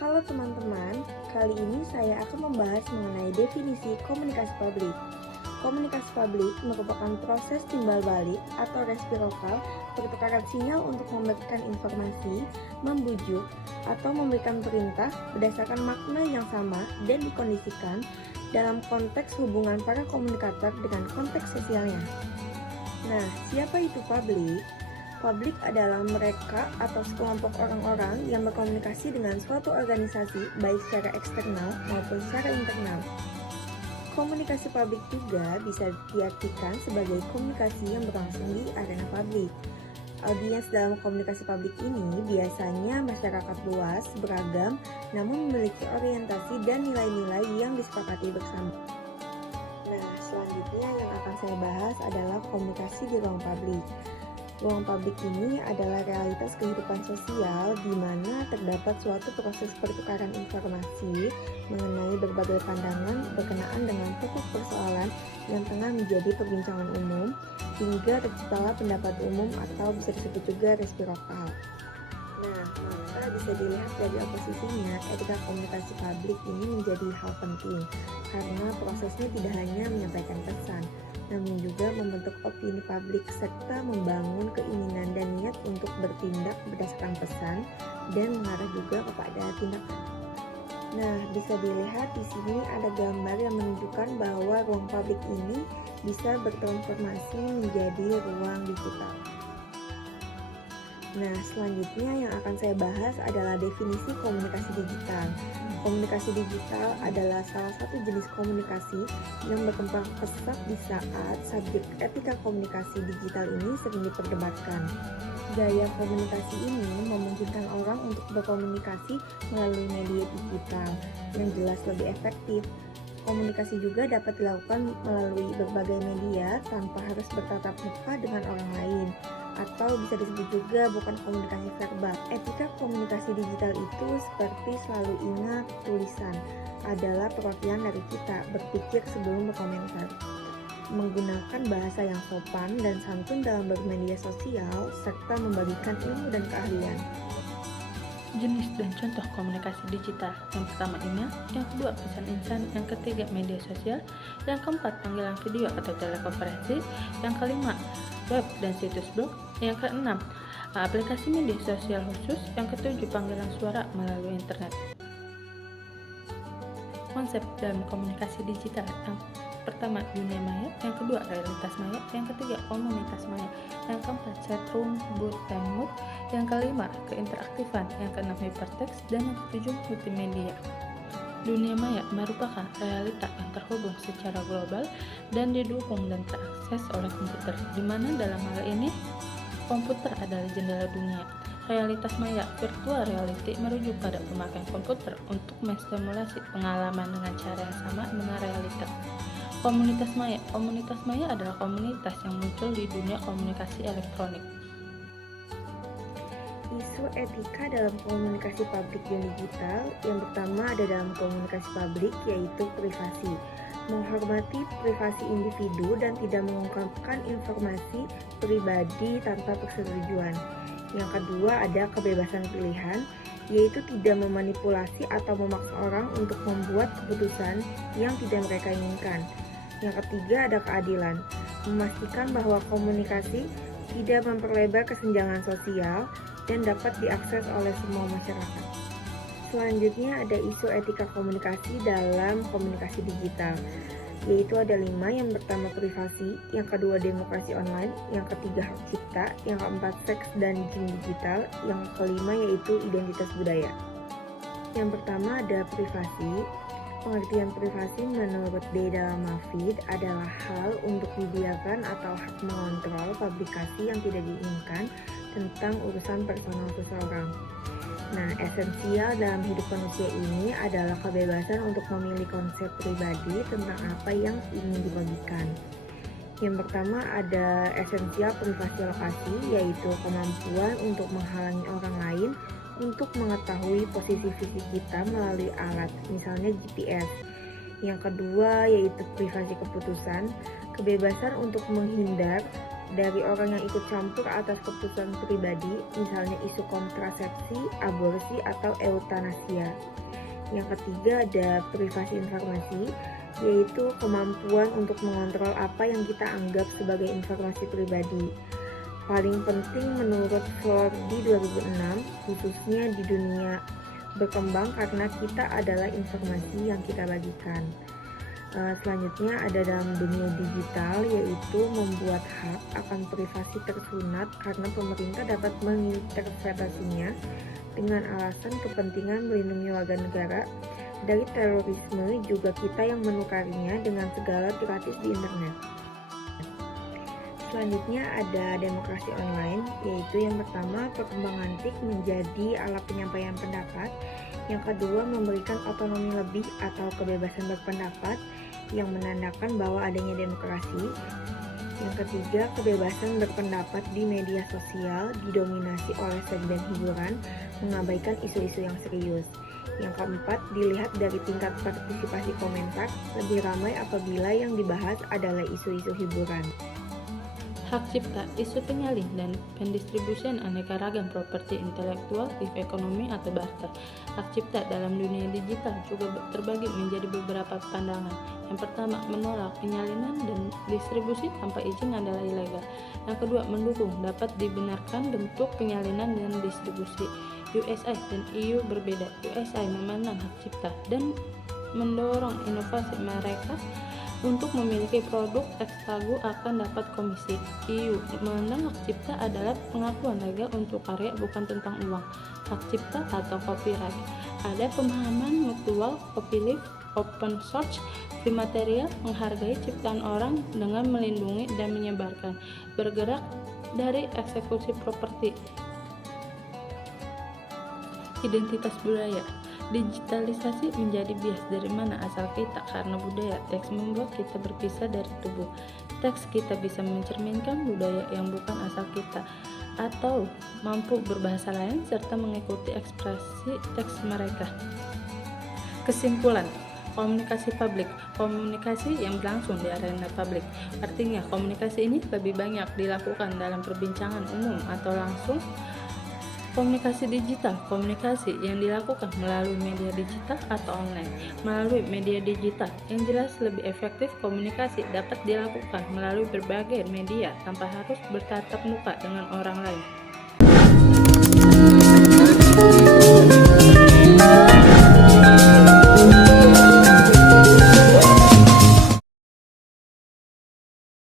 Halo teman-teman, kali ini saya akan membahas mengenai definisi komunikasi publik. Komunikasi publik merupakan proses timbal balik atau resiprokal pertukaran sinyal untuk memberikan informasi, membujuk, atau memberikan perintah berdasarkan makna yang sama dan dikondisikan dalam konteks hubungan para komunikator dengan konteks sosialnya. Nah, siapa itu publik? Publik adalah mereka atau sekelompok orang-orang yang berkomunikasi dengan suatu organisasi baik secara eksternal maupun secara internal. Komunikasi publik juga bisa diartikan sebagai komunikasi yang berlangsung di arena publik. Audiens dalam komunikasi publik ini biasanya masyarakat luas, beragam, namun memiliki orientasi dan nilai-nilai yang disepakati bersama. Nah, selanjutnya yang akan saya bahas adalah komunikasi di ruang publik. Ruang publik ini adalah realitas kehidupan sosial di mana terdapat suatu proses pertukaran informasi mengenai berbagai pandangan berkenaan dengan pokok persoalan yang tengah menjadi perbincangan umum hingga terciptalah pendapat umum atau bisa disebut juga resiprokal. Nah, maka bisa dilihat dari oposisinya, etika komunikasi publik ini menjadi hal penting karena prosesnya tidak hanya menyampaikan pesan, namun juga membentuk opini publik serta membangun keinginan dan niat untuk bertindak berdasarkan pesan dan mengarah juga kepada tindakan. Nah, bisa dilihat di sini ada gambar yang menunjukkan bahwa ruang publik ini bisa bertransformasi menjadi ruang digital. Nah, selanjutnya yang akan saya bahas adalah definisi komunikasi digital. Komunikasi digital adalah salah satu jenis komunikasi yang berkembang pesat di saat subjek etika komunikasi digital ini sering diperdebatkan. Gaya komunikasi ini memungkinkan orang untuk berkomunikasi melalui media digital yang jelas lebih efektif. Komunikasi juga dapat dilakukan melalui berbagai media tanpa harus bertatap muka dengan orang lain, atau bisa disebut juga bukan komunikasi verbal. Etika komunikasi digital itu seperti selalu ingat tulisan adalah perwakilan dari kita berpikir sebelum berkomentar, menggunakan bahasa yang sopan dan santun dalam bermedia sosial, serta membagikan ilmu dan keahlian. Jenis dan contoh komunikasi digital. Yang pertama email, yang kedua pesan instan, yang ketiga media sosial, yang keempat panggilan video atau telekonferensi, yang kelima web dan situs blog, yang keenam aplikasi media sosial khusus, yang ketujuh panggilan suara melalui internet. Konsep dalam komunikasi digital. Yang pertama dunia maya, yang kedua realitas maya, yang ketiga komunitas maya, yang keempat chatroom, bot dan mood, yang kelima keinteraktifan, yang keenam hypertext, dan yang ketujuh multimedia. Dunia maya merupakan realita yang terhubung secara global dan didukung dan terakses oleh komputer, di mana dalam hal ini komputer adalah jendela dunia. Realitas maya, virtual reality, merujuk pada pemakaian komputer untuk menstimulasi pengalaman dengan cara yang sama dengan realita. Komunitas maya adalah komunitas yang muncul di dunia komunikasi elektronik. Isu etika dalam komunikasi publik dan digital. Yang pertama ada dalam komunikasi publik, yaitu privasi. Menghormati privasi individu dan tidak mengungkapkan informasi pribadi tanpa persetujuan. Yang kedua ada kebebasan pilihan, yaitu tidak memanipulasi atau memaksa orang untuk membuat keputusan yang tidak mereka inginkan. Yang ketiga ada keadilan, memastikan bahwa komunikasi tidak memperlebar kesenjangan sosial dan dapat diakses oleh semua masyarakat. Selanjutnya ada isu etika komunikasi dalam komunikasi digital, yaitu ada 5. Yang pertama privasi, yang kedua demokrasi online, yang ketiga hak cipta, yang keempat seks dan izin digital, yang kelima yaitu identitas budaya. Yang pertama ada privasi. Pengertian privasi menurut Deda Mafid adalah hal untuk dibiarkan atau hak mengontrol publikasi yang tidak diinginkan tentang urusan personal seseorang. Nah, esensial dalam hidup manusia ini adalah kebebasan untuk memilih konsep pribadi tentang apa yang ingin dibagikan. Yang pertama ada esensial privasi lokasi, yaitu kemampuan untuk menghalangi orang lain untuk mengetahui posisi fisik kita melalui alat, misalnya GPS. Yang kedua yaitu privasi keputusan, kebebasan untuk menghindar dari orang yang ikut campur atas keputusan pribadi, misalnya isu kontrasepsi, aborsi, atau eutanasia. Yang ketiga ada privasi informasi, yaitu kemampuan untuk mengontrol apa yang kita anggap sebagai informasi pribadi. Paling penting menurut Forbes di 2006, khususnya di dunia berkembang karena kita adalah informasi yang kita bagikan. Selanjutnya ada dalam dunia digital, yaitu membuat hak akan privasi tersunat karena pemerintah dapat menginterpretasinya dengan alasan kepentingan melindungi warga negara dari terorisme, juga kita yang menukarinya dengan segala gratis di internet. Selanjutnya ada demokrasi online, yaitu yang pertama perkembangan TIK menjadi alat penyampaian pendapat, yang kedua memberikan otonomi lebih atau kebebasan berpendapat yang menandakan bahwa adanya demokrasi, yang ketiga kebebasan berpendapat di media sosial didominasi oleh segmen hiburan mengabaikan isu-isu yang serius. Yang keempat, dilihat dari tingkat partisipasi komentar, lebih ramai apabila yang dibahas adalah isu-isu hiburan. Hak cipta, isu penyalin dan pendistribusian aneka ragam properti intelektual, ekonomi atau barter. Hak cipta dalam dunia digital juga terbagi menjadi beberapa pandangan. Yang pertama, menolak penyalinan dan distribusi tanpa izin adalah ilegal. Yang kedua, mendukung dapat dibenarkan bentuk penyalinan dan distribusi. USA dan EU berbeda. USA memandang hak cipta dan mendorong inovasi mereka untuk memiliki produk ekstragu akan dapat komisi. EU memandang hak cipta adalah pengakuan legal untuk karya, bukan tentang uang. Hak cipta atau copyright. Ada pemahaman mutual, copyleft, open source, free material, menghargai ciptaan orang dengan melindungi dan menyebarkan, bergerak dari eksekusi properti. Identitas budaya. Digitalisasi menjadi bias dari mana asal kita karena budaya. Teks membuat kita berpisah dari tubuh. Teks kita bisa mencerminkan budaya yang bukan asal kita atau mampu berbahasa lain serta mengikuti ekspresi teks mereka. Kesimpulan, komunikasi publik, komunikasi yang berlangsung di arena publik. Artinya komunikasi ini lebih banyak dilakukan dalam perbincangan umum atau langsung. Komunikasi digital, komunikasi yang dilakukan melalui media digital atau online. Melalui media digital yang jelas lebih efektif, komunikasi dapat dilakukan melalui berbagai media tanpa harus bertatap muka dengan orang lain.